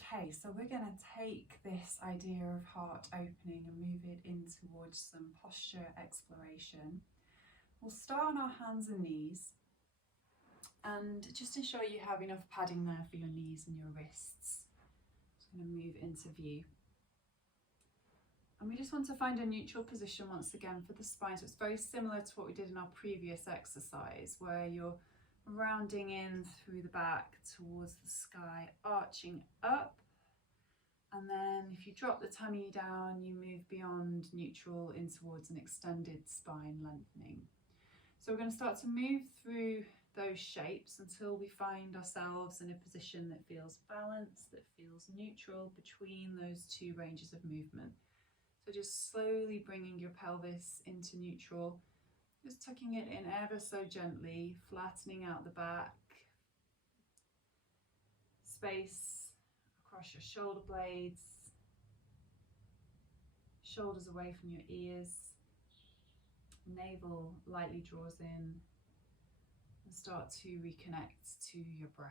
Okay, so we're going to take this idea of heart opening and move it in towards some posture exploration. We'll start on our hands and knees, and just ensure you have enough padding there for your knees and your wrists. Just going to move into view. And we just want to find a neutral position once again for the spine. So it's very similar to what we did in our previous exercise, where you're rounding in through the back towards the sky, arching up. And then if you drop the tummy down, you move beyond neutral in towards an extended spine lengthening. So we're going to start to move through those shapes until we find ourselves in a position that feels balanced, that feels neutral between those two ranges of movement. So just slowly bringing your pelvis into neutral, just tucking it in ever so gently, flattening out the back, space across your shoulder blades, shoulders away from your ears, navel lightly draws in, and start to reconnect to your breath.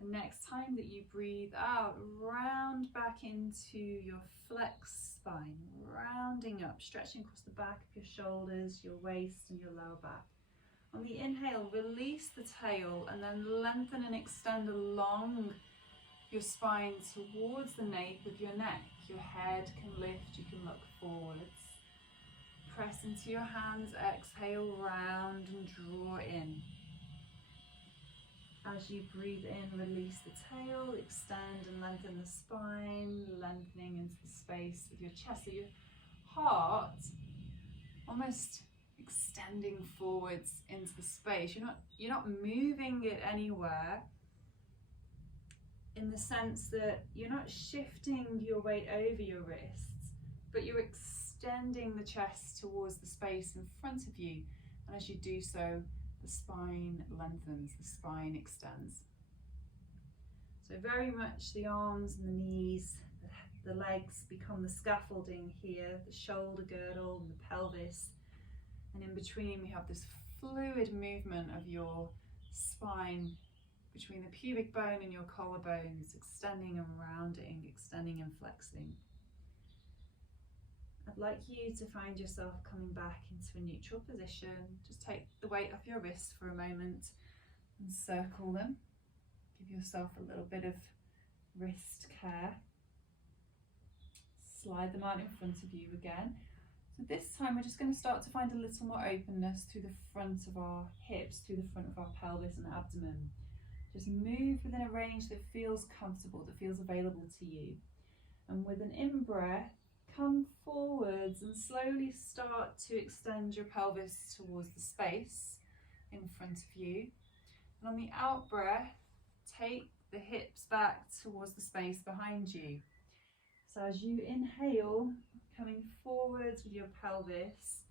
The next time that you breathe out, round back into your flexed spine, rounding up, stretching across the back of your shoulders, your waist and your lower back. On the inhale, release the tail and then lengthen and extend along your spine towards the nape of your neck. Your head can lift, you can look forwards. Press into your hands, exhale, round and draw in. As you breathe in, release the tail, extend and lengthen the spine, lengthening into the space of your chest. So your heart almost extending forwards into the space. You're not moving it anywhere, in the sense that you're not shifting your weight over your wrists, but you're extending the chest towards the space in front of you. And as you do so, the spine lengthens, the spine extends. So very much the arms and the knees, the legs become the scaffolding here, the shoulder girdle and the pelvis. And in between we have this fluid movement of your spine between the pubic bone and your collarbones, extending and rounding, extending and flexing. I'd like you to find yourself coming back into a neutral position. Just take the weight off your wrists for a moment and circle them. Give yourself a little bit of wrist care. Slide them out in front of you again. So this time we're just going to start to find a little more openness through the front of our hips, through the front of our pelvis and abdomen. Just move within a range that feels comfortable, that feels available to you. And with an in-breath, come forwards and slowly start to extend your pelvis towards the space in front of you. And on the out breath, take the hips back towards the space behind you. So as you inhale, coming forwards with your pelvis,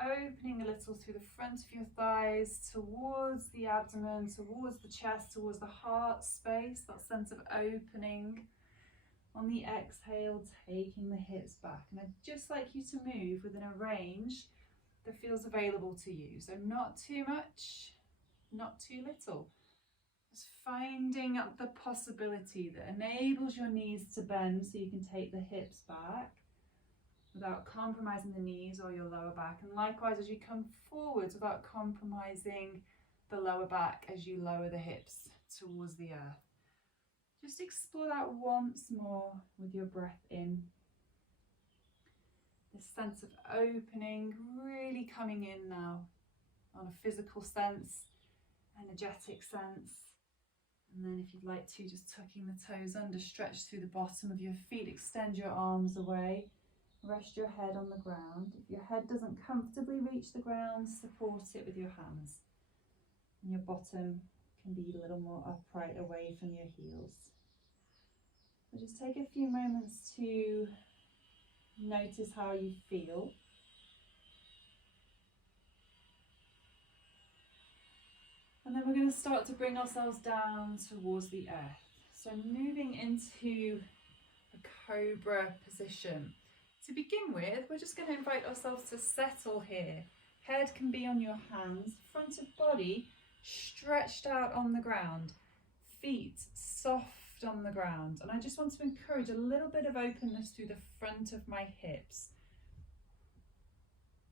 opening a little through the front of your thighs, towards the abdomen, towards the chest, towards the heart space, that sense of opening. On the exhale, taking the hips back. And I'd just like you to move within a range that feels available to you. So not too much, not too little. Just finding up the possibility that enables your knees to bend so you can take the hips back without compromising the knees or your lower back. And likewise, as you come forwards, without compromising the lower back as you lower the hips towards the earth. Just explore that once more with your breath in. This sense of opening really coming in now on a physical sense, energetic sense. And then if you'd like to, just tucking the toes under, stretch through the bottom of your feet, extend your arms away, rest your head on the ground. If your head doesn't comfortably reach the ground, support it with your hands. And your bottom can be a little more upright away from your heels. So just take a few moments to notice how you feel. And then we're going to start to bring ourselves down towards the earth. So moving into a cobra position. To begin with, we're just going to invite ourselves to settle here. Head can be on your hands, front of body stretched out on the ground. feet soft on the ground. And I just want to encourage a little bit of openness through the front of my hips.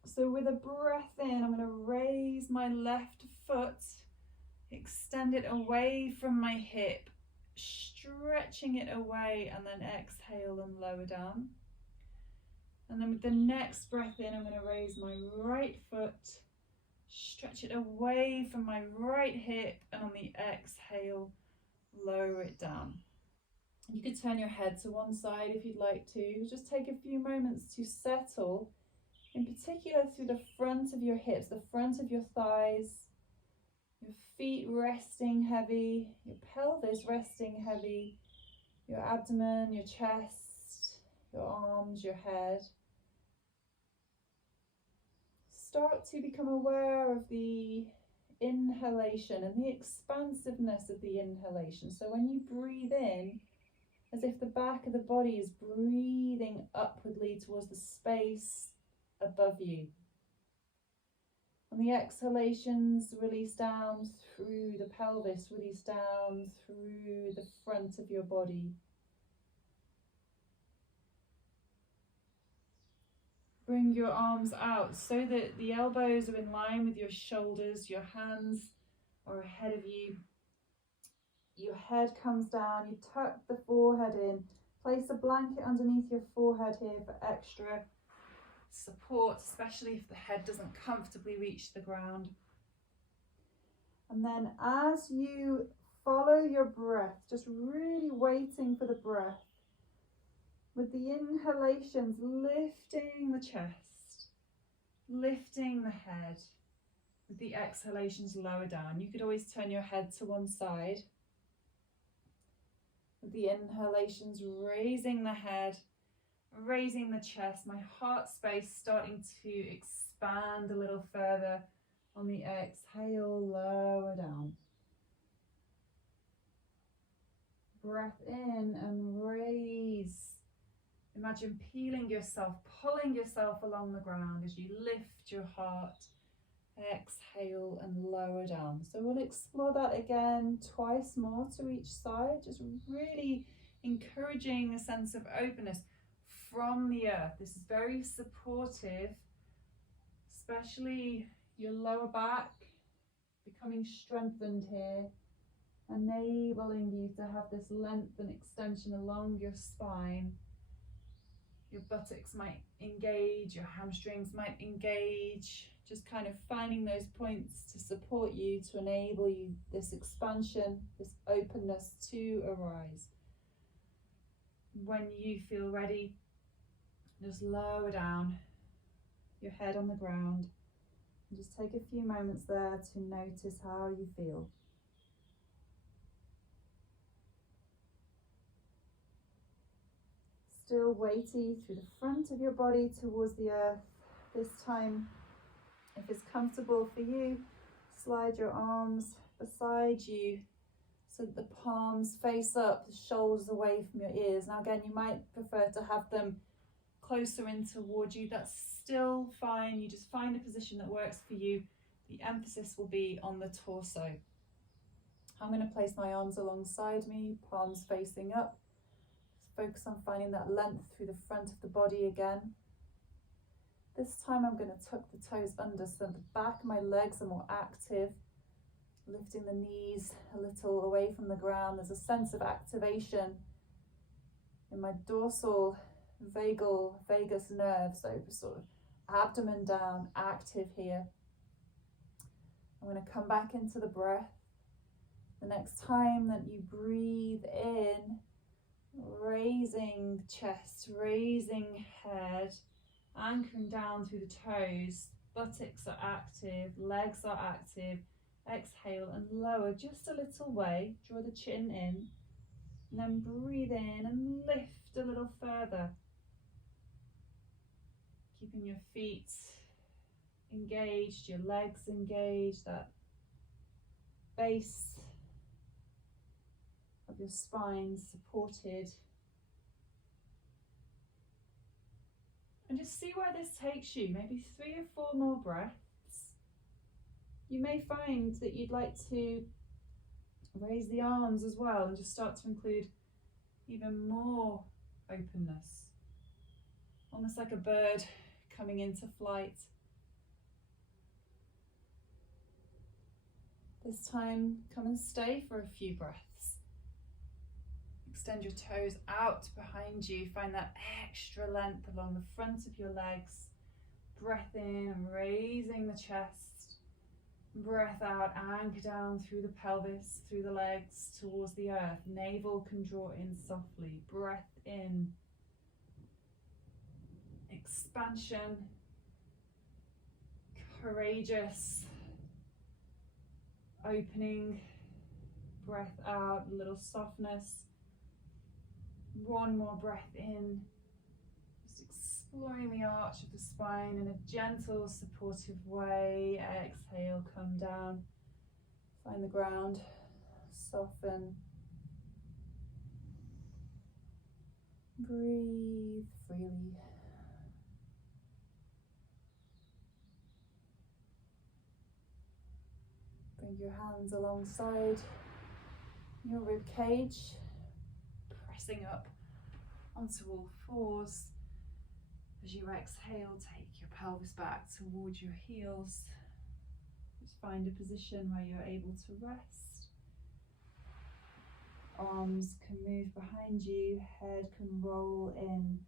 So with a breath in, I'm going to raise my left foot, extend it away from my hip, stretching it away, and then exhale and lower down. And then with the next breath in, I'm going to raise my right foot, stretch it away from my right hip, and on the exhale, lower it down. You could turn your head to one side if you'd like to. Just take a few moments to settle, in particular through the front of your hips, the front of your thighs, your feet resting heavy, your pelvis resting heavy, your abdomen, your chest, your arms, your head. Start to become aware of the inhalation and the expansiveness of the inhalation. So when you breathe in, as if the back of the body is breathing upwardly towards the space above you. And the exhalations release down through the pelvis, release down through the front of your body. Bring your arms out so that the elbows are in line with your shoulders, your hands are ahead of you. Your head comes down, you tuck the forehead in, place a blanket underneath your forehead here for extra support, especially if the head doesn't comfortably reach the ground. And then as you follow your breath, just really waiting for the breath, with the inhalations lifting the chest, lifting the head, with the exhalations lower down. You could always turn your head to one side. With the inhalations raising the head, raising the chest, my heart space starting to expand a little further. On the exhale, lower down. Breath in and raise. Imagine peeling yourself, pulling yourself along the ground as you lift your heart. Exhale and lower down. So we'll explore that again twice more to each side, just really encouraging a sense of openness from the earth. This is very supportive, especially your lower back becoming strengthened here, enabling you to have this length and extension along your spine. Your buttocks might engage, your hamstrings might engage, just kind of finding those points to support you, to enable you this expansion, this openness to arise. When you feel ready, just lower down your head on the ground and just take a few moments there to notice how you feel. Still weighty through the front of your body towards the earth. This time, if it's comfortable for you, slide your arms beside you so that the palms face up, the shoulders away from your ears. Now again, you might prefer to have them closer in towards you. That's still fine. You just find a position that works for you. The emphasis will be on the torso. I'm going to place my arms alongside me, palms facing up. Focus on finding that length through the front of the body again. This time I'm going to tuck the toes under so that the back of my legs are more active, lifting the knees a little away from the ground. There's a sense of activation in my dorsal vagus nerve, so sort of abdomen down, active here. I'm going to come back into the breath. The next time that you breathe in, raising chest, raising head, anchoring down through the toes, buttocks are active, legs are active. Exhale and lower just a little way, draw the chin in, and then breathe in and lift a little further. Keeping your feet engaged, your legs engaged, that base of your spine supported. And just see where this takes you, maybe 3 or 4 more breaths. You may find that you'd like to Raise the arms as well and just start to include even more openness. Almost like a bird coming into flight. This time, come and stay for a few breaths. Extend your toes out behind you. Find that extra length along the front of your legs. Breath in and raising the chest. Breath out, anchor down through the pelvis, through the legs, towards the earth. Navel can draw in softly. Breath in. Expansion. Courageous. Opening. Breath out, a little softness. One more breath in. Just exploring the arch of the spine in a gentle, supportive way. Exhale, come down. Find the ground. Soften. Breathe freely. Bring your hands alongside your rib cage, pressing up onto all fours. As you exhale, take your pelvis back towards your heels. Just find a position where you're able to rest. Arms can move behind you, head can roll in.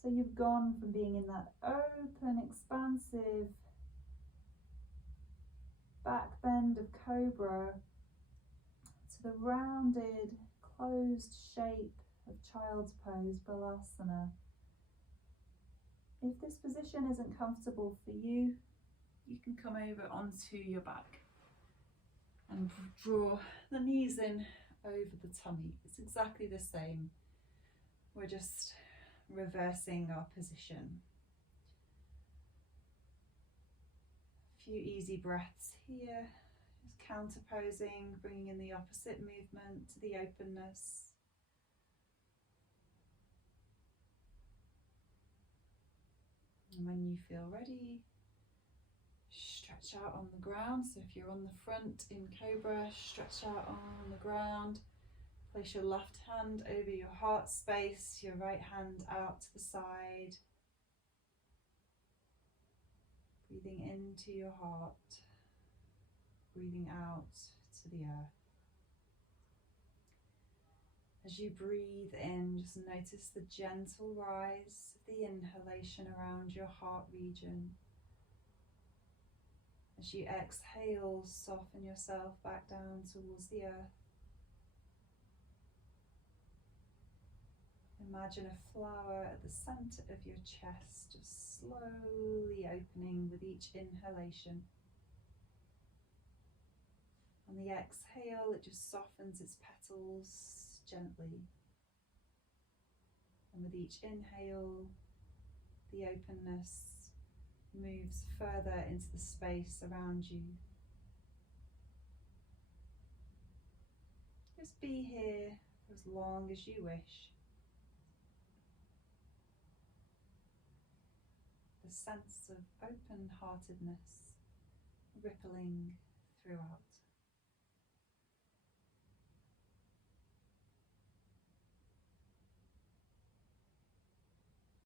So you've gone from being in that open, expansive back bend of cobra to the rounded, closed shape of child's pose, balasana. If this position isn't comfortable for you, you can come over onto your back and draw the knees in over the tummy. It's exactly the same. We're just reversing our position. A few easy breaths here, just counterposing, bringing in the opposite movement to the openness. And when you feel ready, stretch out on the ground. So if you're on the front in cobra, stretch out on the ground. Place your left hand over your heart space, your right hand out to the side. Breathing into your heart, breathing out to the earth. As you breathe in, just notice the gentle rise of the inhalation around your heart region. As you exhale, soften yourself back down towards the earth. Imagine a flower at the center of your chest, just slowly opening with each inhalation. On the exhale, it just softens its petals gently. And with each inhale, the openness moves further into the space around you. Just be here for as long as you wish. The sense of open-heartedness rippling throughout.